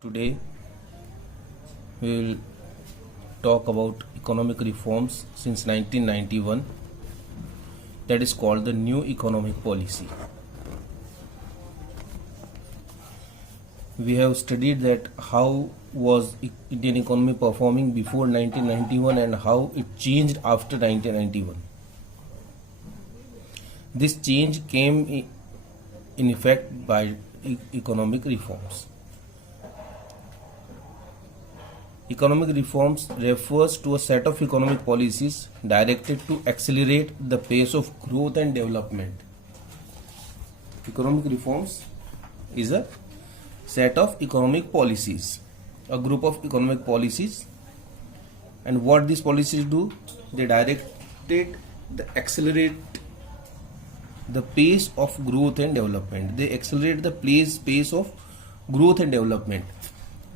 Today we will talk about economic reforms since 1991, that is called the new economic policy. We have studied that how was Indian economy performing before 1991 and how it changed after 1991. This change came in effect by economic reforms. Economic reforms refers to a set of economic policies directed to accelerate the pace of growth and development. Economic reforms is a set of economic policies, a group of economic policies, and what these policies do, they directed the accelerate the pace of growth and development. They accelerate the pace of growth and development.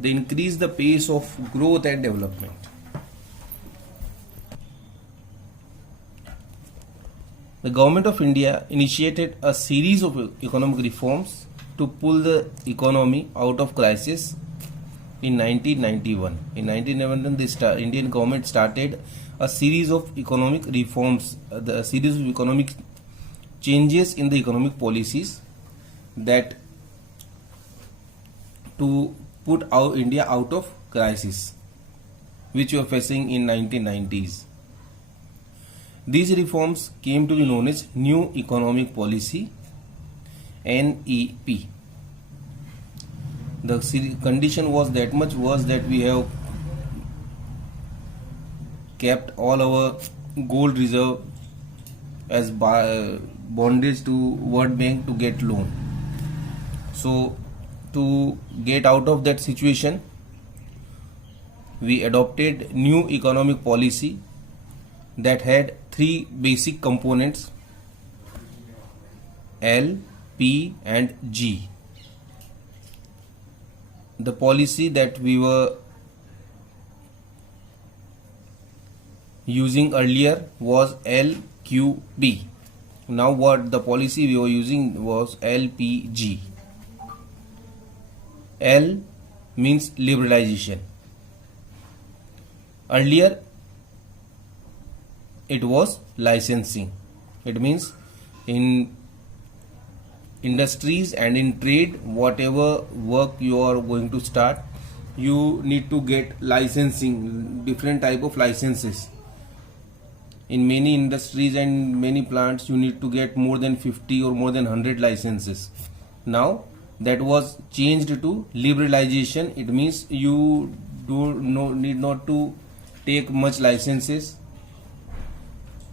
They increase the pace of growth and development. The Government of India initiated a series of economic reforms to pull the economy out of crisis in 1991. In 1991, the Indian government started a series of economic reforms, a series of economic changes in the economic policies that to put India out of crisis which we were facing in 1990s. These reforms came to be known as New Economic Policy, NEP. The condition was that much worse that we have kept all our gold reserve as bondage to World Bank to get loan. So to get out of that situation, we adopted new economic policy that had three basic components: L, P and G. The policy that we were using earlier was LQB. Now what the policy we were using was LPG. L means liberalization. Earlier it was licensing. It means in industries and in trade, whatever work you are going to start, you need to get licensing, different type of licenses. In many industries and many plants, you need to get more than 50 or more than 100 licenses. Now that was changed to liberalization. It means you need not to take much licenses.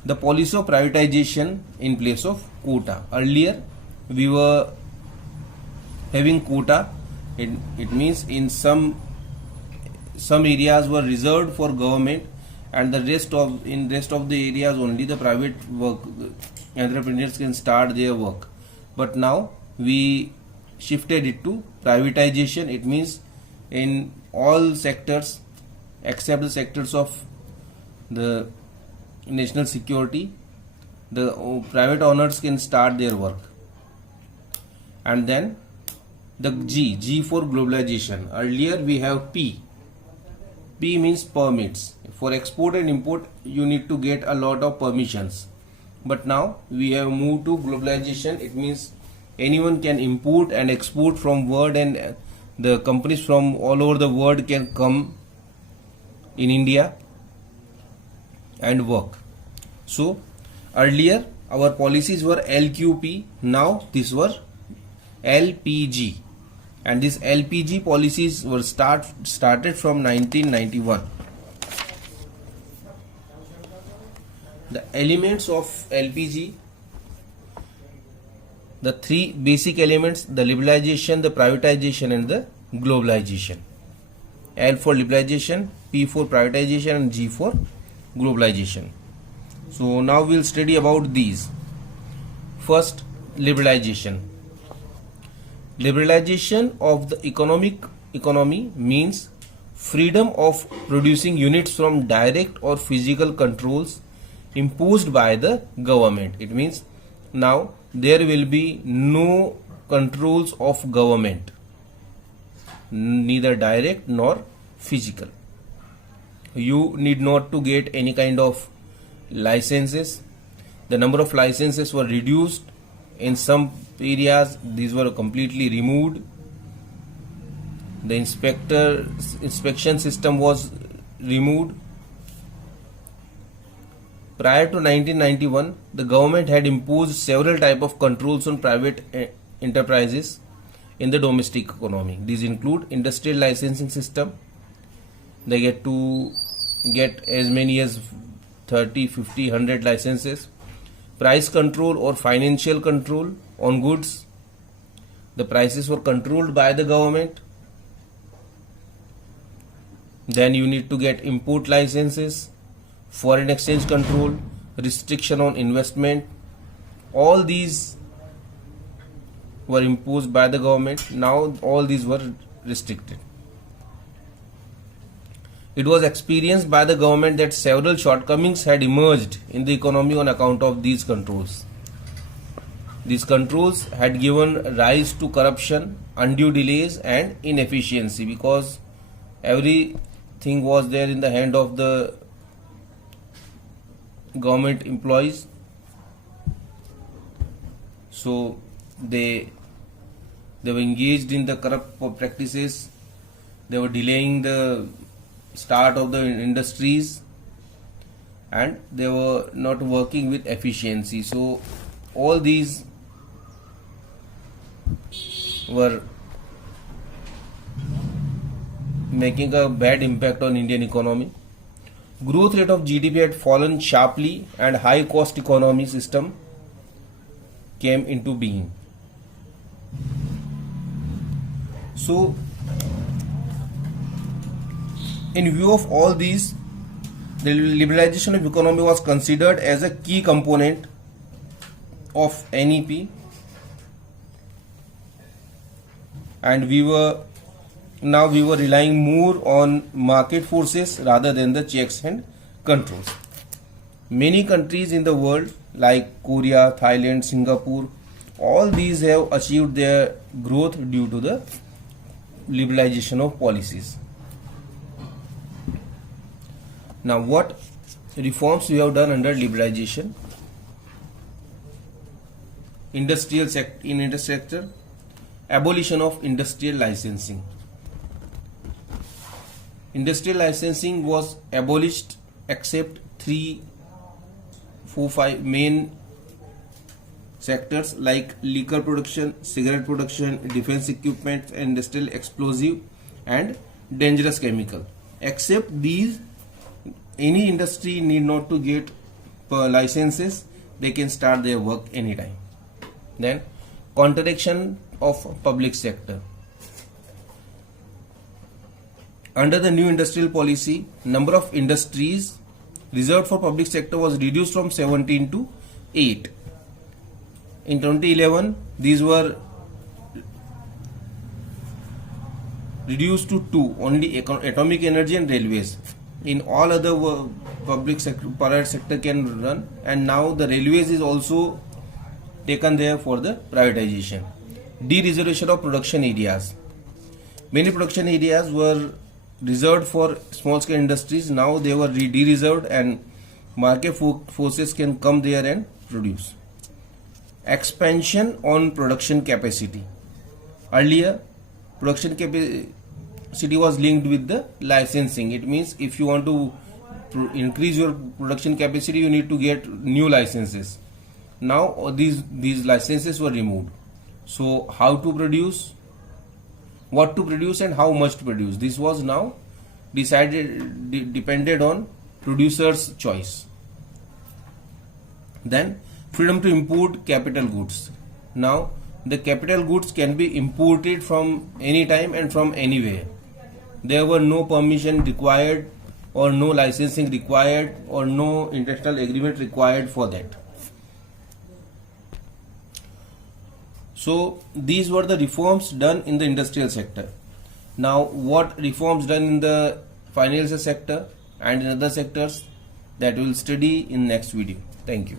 The policy of privatization in place of quota. Earlier we were having quota. It means in some areas were reserved for government, and the rest of the areas only the private work entrepreneurs can start their work. But now we shifted it to privatization. It means in all sectors except the sectors of the national security, the private owners can start their work. And then the G for globalization. Earlier we have P means permits. For export and import you need to get a lot of permissions, but now we have moved to globalization. It means anyone can import and export from world, and the companies from all over the world can come in India and work. So earlier our policies were LQP, now these were LPG, and these LPG policies were started from 1991. The elements of LPG, the three basic elements: the liberalization, the privatization and the globalization. L for liberalization, P for privatization and G for globalization. So now we will study about these. First, liberalization. Liberalization of the economy means freedom of producing units from direct or physical controls imposed by the government. It means now there will be no controls of government. neither direct nor physical. You need not to get any kind of licenses. The number of licenses were reduced. In some areas, these were completely removed. The inspection system was removed. Prior to 1991, the government had imposed several types of controls on private enterprises in the domestic economy. These include industrial licensing system. They get to get as many as 30, 50, 100 licenses. Price control or financial control on goods. The prices were controlled by the government. Then you need to get import licenses, foreign exchange control, restriction on investment. All these were imposed by the government. Now all these were restricted. It was experienced by the government that several shortcomings had emerged in the economy on account of these controls. These controls had given rise to corruption, undue delays and inefficiency, because everything was there in the hand of the government employees. So they were engaged in the corrupt practices. They were delaying the start of the industries, and they were not working with efficiency. So all these were making a bad impact on Indian economy. Growth rate of GDP had fallen sharply and high cost economy system came into being. So in view of all these, the liberalization of economy was considered as a key component of NEP, and we were relying more on market forces rather than the checks and controls. Many countries in the world like Korea, Thailand, Singapore, all these have achieved their growth due to the liberalization of policies. Now, what reforms we have done under liberalization? In industrial sector, abolition of industrial licensing. Industrial licensing was abolished except 3, 4, 5 main sectors like liquor production, cigarette production, defense equipment, industrial explosive and dangerous chemical. Except these, any industry need not to get licenses. They can start their work anytime. Then contraction of public sector. Under the new industrial policy, number of industries reserved for public sector was reduced from 17 to 8. In 2011, these were reduced to 2, only atomic energy and railways. In all other public sector, private sector can run, and now the railways is also taken there for the privatization. De-reservation of production areas. Many production areas were reserved for small scale industries. Now they were de-reserved, and market forces can come there and produce. Expansion on production capacity. Earlier, production capacity was linked with the licensing. It means if you want to increase your production capacity, you need to get new licenses. Now these licenses were removed. So how to produce, what to produce and how much to produce, this was now depended on producer's choice. Then freedom to import capital goods. Now the capital goods can be imported from any time and from anywhere. There were no permission required, or no licensing required, or no international agreement required for that. So these were the reforms done in the industrial sector. Now what reforms done in the financial sector and in other sectors, that we will study in next video. Thank you.